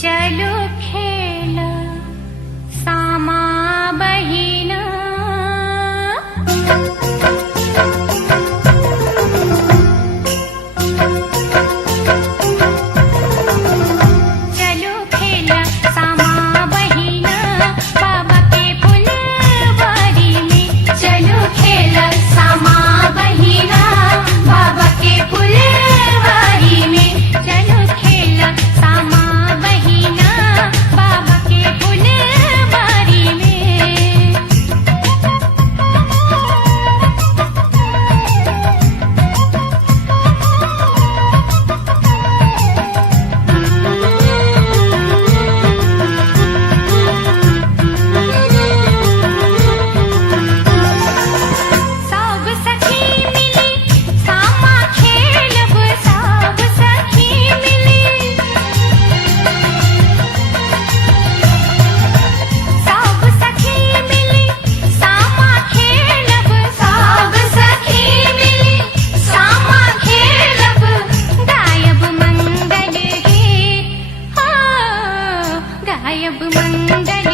चलो खेला सामा बहिना। चलो खेला सामा बहिना बाबा के फुलवारी में। चलो खेला सामा बहिना बाबा के फुलवारी में। चलो खेला सामा बहिना बाबा के फुलवारी में। सब सखी मिली सामा खेलब। सब सखी मिली सब सखी मिली सामा खेलब। सब सखी मिली सामा खेलब। गायब मंगल गीत हो गायब मंगल